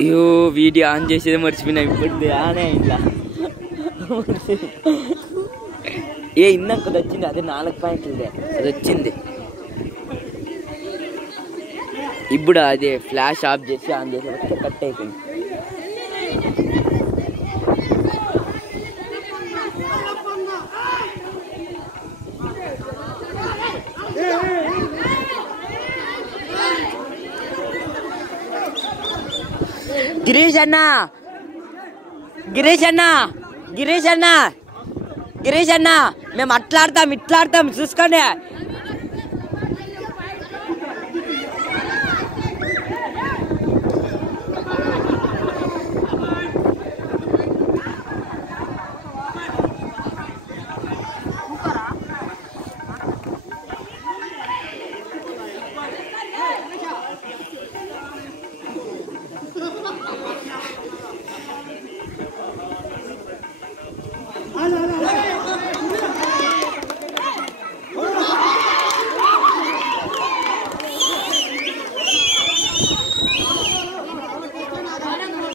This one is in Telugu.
అయ్యో వీడియో ఆన్ చేసేది మర్చిపోయినా ఇప్పుడు ఆనే ఇట్లా ఇందాక వచ్చింది అదే 4 పాయింట్లు అది వచ్చింది ఇప్పుడు అదే ఫ్లాష్ ఆఫ్ చేసి ఆన్ చేసి కట్ అయిపోయింది గిరీష్ అన్న మేము అట్లాడతాం ఇట్లాడతాం చూసుకోండి